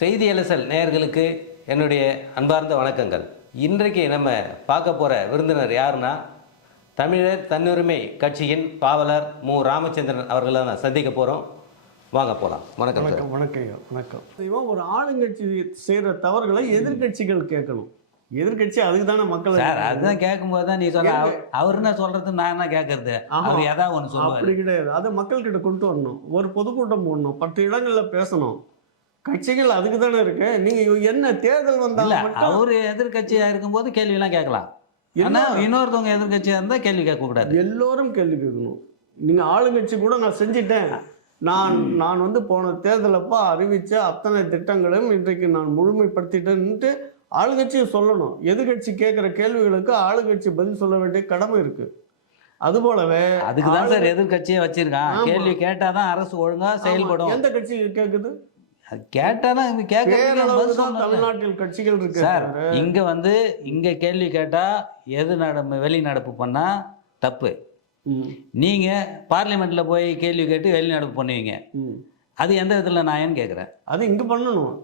செய்தி அலசல் நேயர்களுக்கு என்னுடைய அன்பார்ந்த வணக்கங்கள். இன்றைக்கு நம்ம பார்க்க போகிற விருந்தினர் யாருன்னா தமிழர் தன்னுரிமை கட்சியின் பாவலர் மு. ராமச்சந்திரன் அவர்களை நான் சந்திக்க போகிறோம் வாங்க போகலாம் வணக்கம் வணக்கம் வணக்கம் ஐயா வணக்கம். இவன் ஒரு ஆளுங்கட்சி செய்யற தவறுகளை எதிர்க்கட்சிகள் கேட்கணும். எதிர்க்கட்சி அதுக்கு தானே மக்கள் சார் அதுதான் கேட்கும்போது தான் நீ சொல்ல அவர் என்ன சொல்றது நான் என்ன கேட்கறது. அவர் ஏதாவது ஒன்று சொல்லுவார். அப்படி கிடையாது. அதை மக்கள் கிட்ட கொண்டு வரணும். ஒரு பொதுக்கூட்டம் போடணும். பத்து இடங்கள்ல பேசணும். கட்சிகள் அதுக்கு தானே இருக்கு? நீங்க என்ன தேர்தல் வந்தாலும் அவர் எதிர்கட்சியா இருக்கும்போது கேள்வியெல்லாம் கேட்கலாம். ஆனா என்ன இன்னொருத்தவங்க எதிர்கட்சியா இருந்தா கேள்வி கேட்க கூடாது. எல்லோரும் கேள்வி கேட்கணும். நீங்க ஆளுங்கட்சி கூட நான் செஞ்சிட்டேன். நான் நான் வந்து போன தேர்தலப்ப அறிவிச்ச அத்தனை திட்டங்களையும் இன்றைக்கு நான் முழுமைப்படுத்திட்டேன்ட்டு ஆளுங்கட்சியும் சொல்லணும். எதிர்கட்சி கேட்குற கேள்விகளுக்கு ஆளுங்கட்சி பதில் சொல்ல வேண்டிய கடமை இருக்கு. அது போலவே அதுக்கு தான் சார் எதிர்கட்சியே வச்சிருக்கான். கேள்வி கேட்டாதான் அரசு ஒழுங்கா செயல்படும். எந்த கட்சி கேட்குது அது சொல்லணும்ல. தமிழ்நாட்டில் கட்சிகள் இருக்கு. சார் இங்க வந்து இங்க கேள்வி கேட்டா எது நட வெளிநடப்பு பண்ணா தப்பு. நீங்க பார்லிமெண்ட்ல போய் கேள்வி கேட்டு வெளிநடப்பு பண்ணுவீங்க. அது எந்த விதத்துல நான் கேட்குறேன் அது இங்க பண்ணணும்.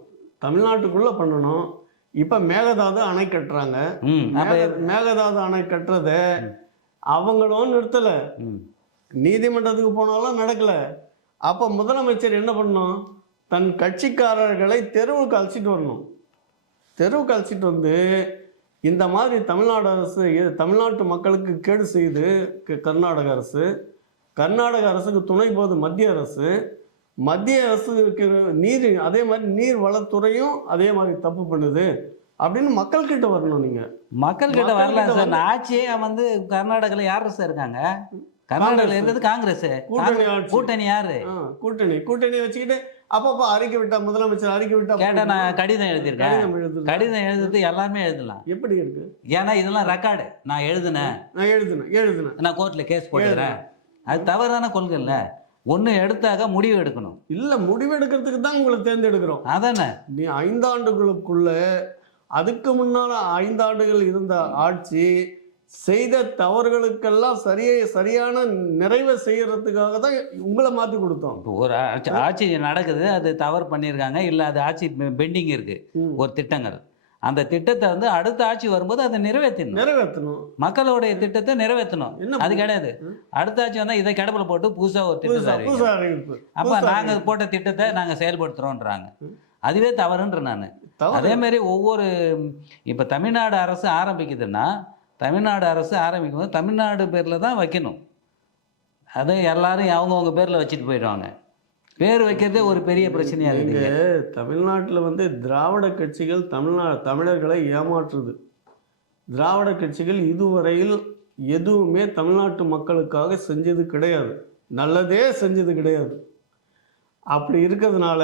தமிழ்நாட்டுக்குள்ள பண்ணணும். இப்ப மேகதாது அணை கட்டுறாங்க. மேகதாது அணை கட்டுறத அவங்களும் நிறுத்தல. நீதிமன்றத்துக்கு போனாலும் நடக்கல. அப்போ முதலமைச்சர் என்ன பண்ணணும்? தன் கட்சிக்காரர்களை தெருவுக்கு அழைச்சிட்டு வரணும். தெருவுக்கு அழைச்சிட்டு வந்து இந்த மாதிரி தமிழ்நாடு அரசு தமிழ்நாட்டு மக்களுக்கு கேடு செய்து கர்நாடக அரசு கர்நாடக அரசுக்கு துணை போகுது மத்திய அரசு மத்திய அரசுக்கு நீர் அதே மாதிரி நீர் வளத்துறையும் அதே மாதிரி தப்பு பண்ணுது அப்படின்னு மக்கள்கிட்ட வரணும் நீங்கள் மக்கள் கிட்ட மக்கள் வரல கிட்ட சார் ஆட்சியே வந்து கர்நாடகால யார் சார் இருக்காங்க? காங்கிரஸ். இருக்கிறது காங்கிரஸ். கூட்டணி யாரு? கூட்டணி. கூட்டணி வச்சுக்கிட்டு அப்பப்போ அறிக்கை விட்டா முதலமைச்சர் அறிக்கை விட்டா கேட்டா? நான் கடிதம் எழுதியிருக்கேன். கடிதம் எழுதுறது எல்லாமே எழுதலாம். எப்படி இருக்கு? ஏன்னா இதெல்லாம் ரெக்கார்டு நான் எழுதுனேன். நான் எழுதுனேன். எழுதுனேன். நான் கோர்ட்ல கேஸ் போட்டுக்கிறேன். அது தவறான கொள்கை இல்ல ஒண்ணு எடுத்தாக்க முடிவு எடுக்கணும். இல்ல முடிவெடுக்கிறதுக்கு தான் உங்களை தேர்ந்தெடுக்கிறோம். அதானே? நீ ஐந்தாண்டுகளுக்குள்ள அதுக்கு முன்னால ஐந்தாண்டுகள் இருந்த ஆட்சி செய்த தவறுகளுக்கெல்லாம் சரியை சரியான நிறைவை செய்யறதுக்காக தான் உங்களை மாத்தி கொடுத்தோம். ஒரு ஆட்சி நடக்குது அது தவறு பண்ணியிருக்காங்க இல்ல அது ஆட்சி பெண்டிங் இருக்கு ம். ஒரு திட்டங்கள். அந்த திட்டத்தை வந்து அடுத்த ஆட்சி வரும்போது அதை நிறைவேற்றணும். நிறைவேற்றணும். மக்களுடைய திட்டத்தை நிறைவேற்றணும். அது கிடையாது. அடுத்த ஆட்சி வந்தா இதை கிடப்புல போட்டு புதுசா ஒரு திட்டத்தை அப்ப புதுசா நாங்க அறிவிப்பு. போட்ட திட்டத்தை நாங்க செயல்படுத்துறோம்ன்றாங்க அதுவே தவறுன்ற நான். அதே மாதிரி ஒவ்வொரு இப்ப தமிழ்நாடு அரசு ஆரம்பிக்குதுன்னா தமிழ்நாடு அரசு ஆரம்பிக்கும் போது தமிழ்நாடு பேரில் தான் வைக்கணும். அது எல்லாரும் அவங்கவுங்க பேரில் வச்சுட்டு போயிடுவாங்க. பேர் வைக்கிறதே ஒரு பெரிய பிரச்சனையாக இருக்குது தமிழ்நாட்டில் வந்து திராவிட கட்சிகள் தமிழ்நா தமிழர்களை ஏமாற்றுது. திராவிட கட்சிகள் இதுவரையில் எதுவுமே தமிழ்நாட்டு மக்களுக்காக செஞ்சது கிடையாது. நல்லதே செஞ்சது கிடையாது. அப்படி இருக்கிறதுனால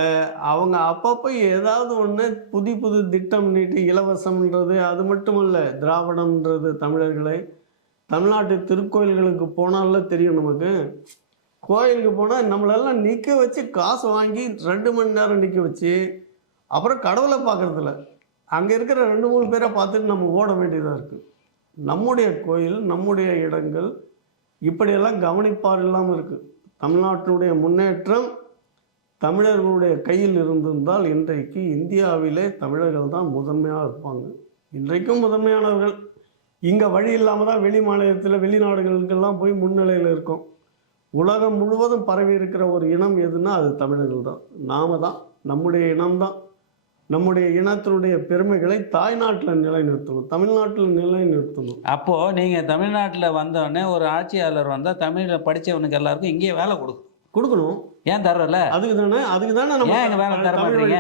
அவங்க அப்பப்போ ஏதாவது ஒன்று புது புது திட்டம் நீட்டி இலவசம்ன்றது அது மட்டும் இல்லை திராவிடம்ன்றது தமிழர்களை. தமிழ்நாட்டு திருக்கோயில்களுக்கு போனால தெரியும் நமக்கு. கோயிலுக்கு போனால் நம்மளெல்லாம் நிற்க வச்சு காசு வாங்கி ரெண்டு மணி நேரம் நிற்க வச்சு அப்புறம் கடவுளை பார்க்கறதில்ல. அங்கே இருக்கிற ரெண்டு மூணு பேரை பார்த்துட்டு நம்ம ஓட வேண்டியதாக இருக்குது நம்முடைய கோயில் நம்முடைய இடங்கள் இப்படியெல்லாம் கவனிப்பார் இல்லாமல் இருக்குது தமிழ்நாட்டினுடைய முன்னேற்றம் தமிழர்களுடைய கையில் இருந்திருந்தால் இன்றைக்கு இந்தியாவிலே தமிழர்கள் தான் முதன்மையாக இருப்பாங்க. இன்றைக்கும் முதன்மையானவர்கள். இங்கே வழி இல்லாமல் தான் வெளி மாநிலத்தில் வெளிநாடுகளுக்கெல்லாம் போய் முன்னிலையில் இருக்கோம். உலகம் முழுவதும் பரவி இருக்கிற ஒரு இனம் எதுன்னா அது தமிழர்கள் தான். நாம தான். நம்முடைய இனம்தான் நம்முடைய இனத்தினுடைய பெருமைகளை தாய்நாட்டில் நிலைநிறுத்தணும். தமிழ்நாட்டில் நிலைநிறுத்தணும். அப்போது நீங்கள் தமிழ்நாட்டில் வந்தோடனே ஒரு ஆட்சியாளர் வந்தால் தமிழில் படித்தவனுக்கு எல்லாருக்கும் இங்கேயே வேலை கொடுக்கும் கொடுக்கணும். ஏன் தரல அதுக்கு தானே அதுக்கு தானே நம்ம ஏன் வேலை தர மாட்டீங்க?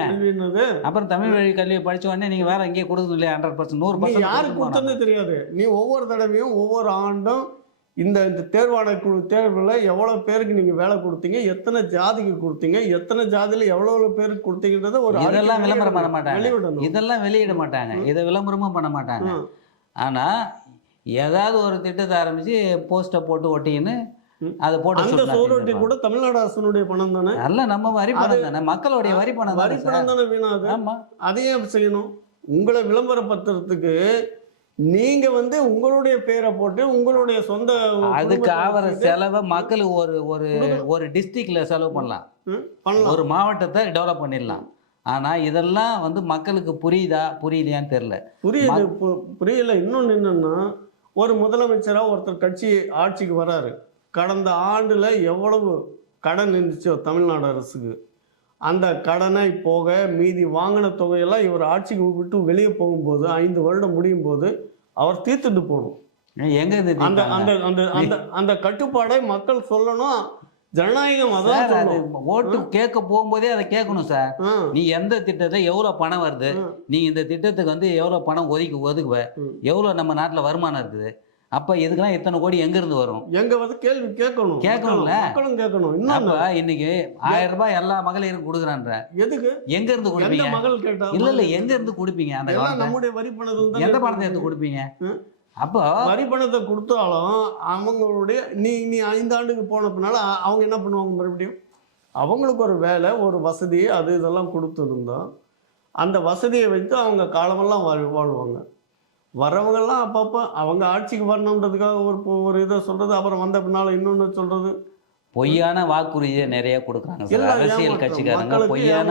அப்புறம் தமிழ் வழி கல்வியை படிச்ச உடனே நீங்க வேற இங்கேயே கொடுக்கணும் இல்லையா? ஹண்ட்ரட் பர்சன்ட் நூறு நீ யாருக்கு பர்சன்ட் கொடுத்தது தெரியாது. நீ ஒவ்வொரு தடவையும் ஒவ்வொரு ஆண்டும் இந்த இந்த தேர்வாணை குழு தேர்வில் எவ்வளோ பேருக்கு நீங்கள் வேலை கொடுத்தீங்க? எத்தனை ஜாதிக்கு கொடுத்தீங்க? எத்தனை ஜாதியில் எவ்வளோ பேருக்கு கொடுத்தீங்கன்றத ஒரு இதெல்லாம் விளம்பரம் பண்ண. மாட்டாங்க. இதெல்லாம் வெளியிட மாட்டாங்க. இதை விளம்பரமும் பண்ண மாட்டாங்க. ம். ஆனா ஏதாவது ஒரு திட்டத்தை ஆரம்பிச்சு போஸ்டை போட்டு ஒட்டின்னு. அதை போட்டு அந்த சோரோட்டி கூட தமிழ்நாடு அரசனுடைய பணம் தானே? நல்ல நம்ம வரி பணம் தானே. மக்களுடைய வரி பணம் வரி பணம் தானே வீணாது. ஆமா. அதையே செய்யணும்? உங்களை விளம்பரப்படுத்துறதுக்கு நீங்க வந்து உங்களுடைய பேரை போட்டு உங்களுடைய சொந்த அதுக்கு வச்சுக்கிட்டு, செலவை மக்களுக்கு ஒரு ஒரு. ஒரு டிஸ்ட்ரிக்ட்ல செலவு பண்ணலாம். ம், பண்ணலாம். ஒரு மாவட்டத்தை டெவலப் பண்ணிடலாம். ஆனால் இதெல்லாம் வந்து மக்களுக்கு புரியுதா புரியுதான்னு தெரில புரியுது பு- புரியல. இன்னொன்று என்னன்னா ஒரு முதலமைச்சராக ஒருத்தர் கட்சி ஆட்சிக்கு வராரு. கடந்த ஆண்டில் எவ்வளவு கடன் இருந்துச்சோ தமிழ்நாடு அரசுக்கு அந்த கடனை போக மீதி வாங்கின தொகையெல்லாம் இவர் ஆட்சிக்கு விட்டு வெளியே போகும்போது ஐந்து வருடம் முடியும் போது அவர் தீர்த்துட்டு போகணும் எங்க அந்த? அந்த அந்த அந்த அந்த கட்டுப்பாடை மக்கள் சொல்லணும் ஜனநாயகம் அதான் ஓட்டு கேட்க போகும்போதே அதை கேட்கணும் சார். நீ எந்த திட்டத்தை எவ்வளோ பணம் வருது. நீ இந்த திட்டத்துக்கு வந்து எவ்வளோ பணம் ஒதுக்கி ஒதுக்குவ. எவ்வளோ நம்ம நாட்டில் வருமானம் இருக்குது? அப்போ இதுக்கெல்லாம் எத்தனை கோடி எங்கேருந்து வரும்? எங்க வந்து கேள்வி கேட்கணும். கேட்கணும்ல? மக்களும் கேட்கணும். இன்னொன்னு இன்னைக்கு ஆயிரம் ரூபாய் எல்லா மகளிருக்கும் கொடுக்குறான்ற. எதுக்கு? எங்க இருந்து கொடுப்பீங்க? மகள் கேட்டா? இல்ல இல்ல எங்க இருந்து கொடுப்பீங்க அந்த நம்முடைய வரி பணத்தில் எந்த பணத்தை எடுத்து கொடுப்பீங்க. அப்போ வரி பணத்தை கொடுத்தாலும் அவங்களுடைய நீ நீ ஐந்து ஆண்டுக்கு போன பின்னால அவங்க என்ன பண்ணுவாங்க மறுபடியும்? அவங்களுக்கு ஒரு வேலை ஒரு வசதி அது இதெல்லாம் கொடுத்துருந்தா அந்த வசதியை வைத்து அவங்க காலமெல்லாம் வாழ் வாழ்வாங்க. வரவங்கெல்லாம் அப்பப்போ அவங்க ஆட்சிக்கு வரணுன்றதுக்காக ஒரு ஒரு இதை சொல்றது அப்புறம் வந்த பின்னால இன்னொன்று சொல்றது. பொய்யான வாக்குறுதியை நிறைய கொடுக்குறாங்க அரசியல். கட்சிக்காரங்க பொய்யான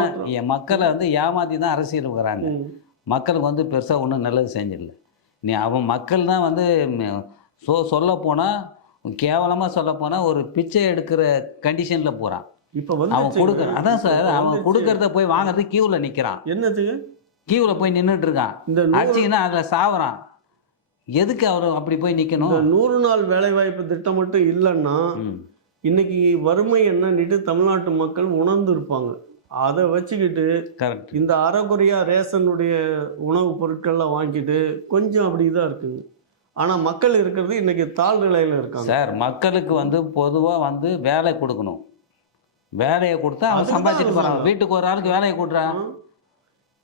மக்களை வந்து ஏமாத்தி தான் அரசியல் இருக்கிறாங்க ம். மக்களுக்கு வந்து பெருசாக ஒன்றும் நல்லது செஞ்சிடல. நீ அவன் மக்கள் தான் வந்து ம், சொ சொல்ல போனால் கேவலமாக சொல்ல போனால் ஒரு பிச்சை எடுக்கிற கண்டிஷனில் போகிறான் இப்ப அவன் வந்து கொடுக்குற அதான் சார் அவன். கொடுக்கறத போய் வாங்குறது கியூவில் நிற்கிறான் என்னத்துக்கு கியூவில் போய் நின்றுட்டு இருக்கான் இந்த அடிச்சிங்கன்னா அதில் சாவறான். எதுக்கு அவர் அப்படி போய் நிற்கணும் நூறு நாள் வேலைவாய்ப்பு திட்டம் மட்டும் இல்லைன்னா இன்னைக்கு வறுமை என்னன்னுட்டு தமிழ்நாட்டு மக்கள் உணர்ந்து இருப்பாங்க அதை வச்சுக்கிட்டு கரெக்ட் இந்த அறகுறையா ரேஷனுடைய உணவுப் பொருட்கள்லாம் வாங்கிட்டு கொஞ்சம் அப்படி தான் இருக்குங்க. ஆனால் மக்கள் இருக்கிறது இன்னைக்கு தாழ் நிலையில் இருக்காங்க. சார் மக்களுக்கு வந்து பொதுவாக வந்து வேலை கொடுக்கணும். வேலையை கொடுத்தா அவன் சம்பாதிச்சுட்டு போகிறான். வீட்டுக்கு ஒரு ஆளுக்கு வேலையை கொடுறான்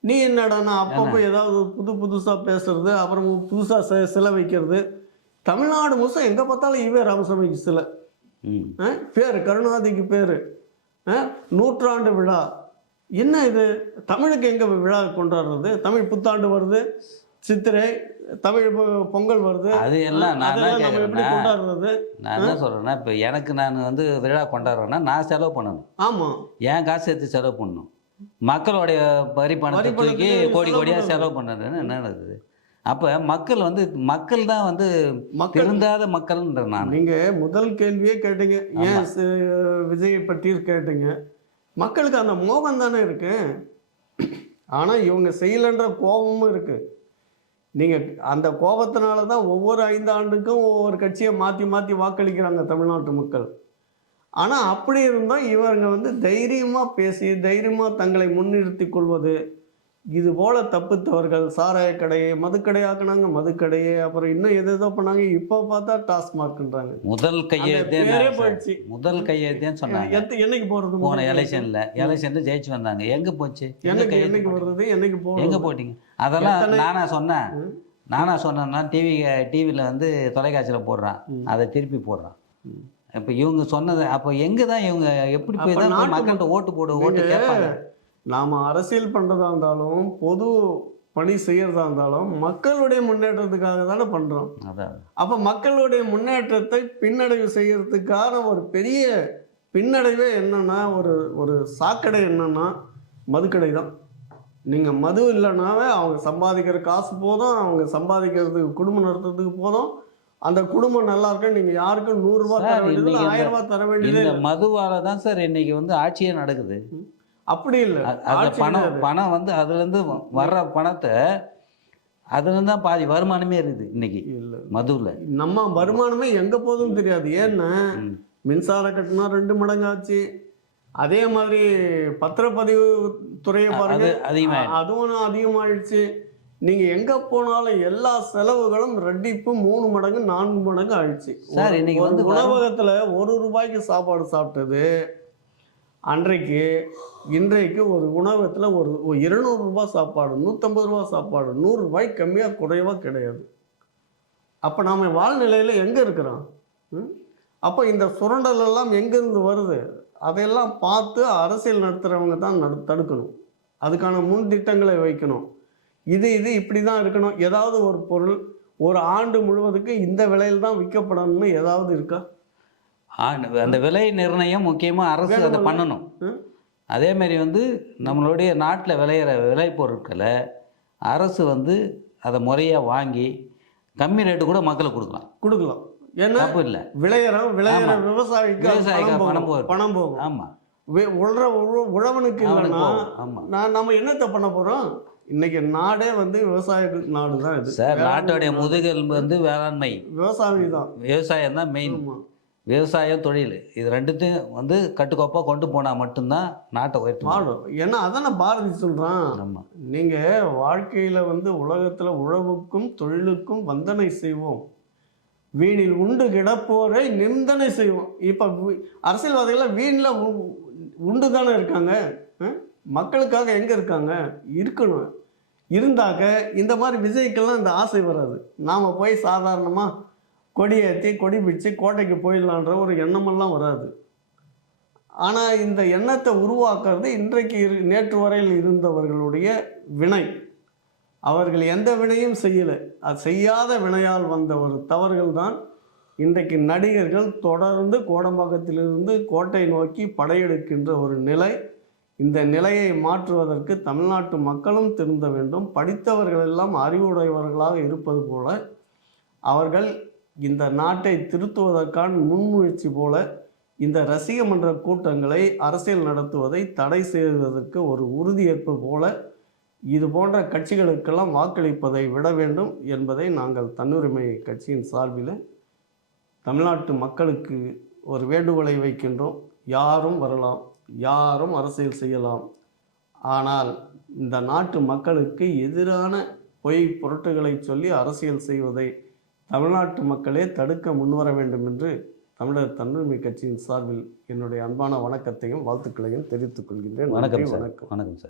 நீ என்னடான்னா அப்பப்போ ஏதாவது புது புதுசாக பேசுறது அப்புறம் புதுசாக செ சிலை வைக்கிறது தமிழ்நாடு முழுசும் எங்கே பார்த்தாலும் ஈவே ராமசாமிக்கு சிலை? பேர் கருணாநிதிக்கு பேர். நூற்றாண்டு விழா. என்ன இது? தமிழுக்கு எங்கே விழா கொண்டாடுறது? தமிழ் புத்தாண்டு வருது சித்திரை தமிழ் பொங்கல் வருது. அது எல்லாம் நான் நம்ம எப்படி கொண்டாடுறது? நான் என்ன சொல்கிறேன்னா இப்போ எனக்கு நான் வந்து விழா கொண்டாடுறேன்னா நான் செலவு பண்ணணும். ஆமாம் என் காசு எடுத்து செலவு பண்ணணும்? மக்களுடைய வரி பணத்தை தூக்கி கோடி கோடியாக. செலவு பண்ணுறதுன்னு என்ன நடக்குது அப்போ மக்கள் வந்து மக்கள் தான் வந்து திருந்தாத மக்கள்ன்ற நான். நீங்க முதல் கேள்வியே கேட்டீங்க. ஏன் விஜயை பற்றி கேட்டீங்க? மக்களுக்கு அந்த மோகம் தானே இருக்கு. ஆனா இவங்க செய்யலைன்ற கோபமும் இருக்கு. நீங்க அந்த கோபத்தினால தான் ஒவ்வொரு ஐந்து ஆண்டுக்கும் ஒவ்வொரு கட்சியை மாத்தி மாத்தி வாக்களிக்கிறாங்க தமிழ்நாட்டு மக்கள். ஆனா அப்படி இருந்தும் இவங்க வந்து தைரியமா பேசி தைரியமா தங்களை முன்னிறுத்திக் கொள்வது. இது போல தப்பு தவறுகள் சாராய கடையை மதுக்கடை ஆக்குனாங்க மதுக்கடையை அப்புறம் இன்னும் எது எதோ பண்ணாங்க. இப்போ பார்த்தா டாஸ்மார்க்ன்றாங்க முதல் கையெழுத்தே. போயிடுச்சு. முதல் கையெழுத்தேன்னு சொன்னாங்க. என்னைக்கு போறது போன எலெக்ஷன்ல எலெக்ஷன்ல ஜெயிச்சு வந்தாங்க. எங்க போச்சு? எங்க என்னைக்கு கையெழுத்து என்னைக்கு என்னைக்கு எங்க போட்டீங்க? அதெல்லாம் நானா சொன்னேன். நானா சொன்னேன்னா டிவி டிவியில் வந்து தொலைக்காட்சியில் போடுறான். அதை திருப்பி போடுறான். இப்போ இவங்க சொன்னது அப்போ எங்க தான் இவங்க எப்படி போய் தான் மக்கள்கிட்ட ஓட்டு போடு ஓட்டு கேட்பாங்க? நாம அரசியல் பண்றதா இருந்தாலும் பொது பணி செய்யறதா இருந்தாலும் மக்களுடைய முன்னேற்றத்துக்காக தானே அதான். அப்ப மக்களுடைய முன்னேற்றத்தை பின்னடைவு செய்யறதுக்கான ஒரு பெரிய பின்னடைவே என்னன்னா ஒரு ஒரு சாக்கடை என்னன்னா மதுக்கடை தான். நீங்க மது இல்லைனாவே அவங்க சம்பாதிக்கிற காசு போதும் அவங்க சம்பாதிக்கிறதுக்கு குடும்பம் நடத்துறதுக்கு போதும் அந்த குடும்பம் நல்லா இருக்க? நீங்க யாருக்கும் நூறு ரூபாய் தர வேண்டியது ஆயிரம் ரூபாய் தர வேண்டியதே இந்த. மதுவால தான் சார் இன்னைக்கு வந்து ஆட்சியே நடக்குது. அப்படி இல்லை. அ- அந்த ஆட்சி பணம். பணம் வந்து அதுலேருந்து வர்ற பணத்தை அதுலேருந்து தான் பாதி வருமானமே இருக்குது இன்னைக்கு இல்ல. மதுவில். நம்ம வருமானமே எங்க போகுதுன்னு தெரியாது. ஏன்னா. மின்சார கட்டணம் ரெண்டு மடங்காச்சு. அதே மாதிரி பத்திரப்பதிவு துறையை பாருங்க. அது அதிகமாக அதுவும் அதிகமாயிடுச்சு. நீங்க எங்க போனாலும் எல்லா செலவுகளும் ரெட்டிப்பு மூணு மடங்கு நான்கு மடங்கு ஆயிடுச்சு. சார், இன்னைக்கு வந்து உணவகத்துல ஒரு ரூபாய்க்கு சாப்பாடு சாப்பிட்டது அன்றைக்கு இன்றைக்கு ஒரு உணவகத்துல ஒரு ஒரு இருநூறு ரூபாய் சாப்பாடு நூற்றம்பது ரூபாய் சாப்பாடு நூறு ரூபாய்க்கு கம்மியாக குறைவா கிடையாது. அப்போ நாம வாழ்நிலையில எங்க இருக்கிறோம்? அப்போ இந்த சுரண்டல் எல்லாம் எங்கேருந்து வருது? அதையெல்லாம் பார்த்து அரசியல் நடத்துகிறவங்க தான் நடு தடுக்கணும். அதுக்கான முன் திட்டங்களை வைக்கணும். இது இது இப்படி தான் இருக்கணும். ஏதாவது ஒரு பொருள் ஒரு ஆண்டு முழுவதுக்கு இந்த விலையில் தான் விற்கப்படணும்னு ஏதாவது இருக்கா? அந்த விலை நிர்ணயம் முக்கியமாக அரசு அதை? பண்ணணும்? அதேமாரி வந்து நம்மளுடைய நாட்டில் விளையிற விளைபொருட்களை அரசு வந்து அதை முறையாக வாங்கி கம்மி ரேட்டு கூட மக்களுக்கு கொடுக்கலாம். கொடுக்கலாம். ஏன்னா தப்பு இல்லை. விளையிறோம் விளையிற. விவசாயிக்கு விவசாயிக்கு பணம் போகும். பணம் போகும். ஆமாம் உழற உழ- உழவனுக்கு இல்லைன்னா ஆமாம் நான் நம்ம என்னத்தை பண்ண போறோம்? இன்னைக்கு நாடே வந்து விவசாய நாடு தான் இது. சார் நாட்டோடைய நாடு. முதுகெலும்பு வந்து வேளாண்மை. விவசாயி தான். விவசாயம் தான் மெயின். விவசாயம் தொழில். இது ரெண்டுத்தையும் வந்து கட்டுக்கோப்பாக கொண்டு போனால் மட்டும்தான் நாட்டை உயர்த்த மாடும் ஏன்னா அதானே பாரதி சொல்றான். ஆமாம் நீங்க வாழ்க்கையில வந்து உலகத்துல உழவுக்கும் தொழிலுக்கும் வந்தனை செய்வோம். வீணில் உண்டு கிடப்போரை நிந்தனை செய்வோம். இப்ப வி- அரசியல்வாதிகள் வீணில் உண்டு தானே இருக்காங்க? மக்களுக்காக எங்கே இருக்காங்க? இருக்கணும். இருந்தாக்க இந்த மாதிரி விஜய்க்கெல்லாம் இந்த ஆசை வராது. நாம் போய் சாதாரணமாக கொடி ஏற்றி கொடி பிடிச்சு கோட்டைக்கு போயிடலான்ற ஒரு எண்ணமெல்லாம் வராது. ஆனால் இந்த எண்ணத்தை உருவாக்குறது இன்றைக்கு இரு நேற்று வரையில் இருந்தவர்களுடைய வினை. அவர்கள் எந்த வினையும் செய்யலை. அது செய்யாத வினையால் வந்த ஒரு தவறுகள் தான் இன்றைக்கு நடிகர்கள் தொடர்ந்து கோடம்பாக்கத்திலிருந்து கோட்டை நோக்கி படையெடுக்கின்ற ஒரு நிலை. இந்த நிலையை மாற்றுவதற்கு தமிழ்நாட்டு மக்களும் திருந்த வேண்டும். படித்தவர்கள் எல்லாம் அறிவுடையவர்களாக இருப்பது போல அவர்கள் இந்த நாட்டை திருத்துவதற்கான முன்முயற்சி போல இந்த ரசிக மன்ற கூட்டங்களை அரசியல் நடத்துவதை தடை செய்வதற்கு ஒரு உறுதியேற்பு போல இது போன்ற கட்சிகளுக்கெல்லாம் வாக்களிப்பதை விட வேண்டும் என்பதை நாங்கள் தன்னுரிமை கட்சியின் சார்பில் தமிழ்நாட்டு மக்களுக்கு ஒரு வேண்டுகோளை வைக்கின்றோம். யாரும் வரலாம். யாரும் அரசியல் செய்யலாம். ஆனால் இந்த நாட்டு மக்களுக்கு எதிரான பொய் பொருட்டுகளை சொல்லி அரசியல் செய்வதை தமிழ்நாட்டு மக்களே தடுக்க முன்வர வேண்டும் என்று தமிழர் தன்னுரிமை கட்சியின் சார்பில் என்னுடைய அன்பான வணக்கத்தையும் வாழ்த்துக்களையும் தெரிவித்துக் கொள்கின்றேன். வணக்கம் வணக்கம். வணக்கம் சார்.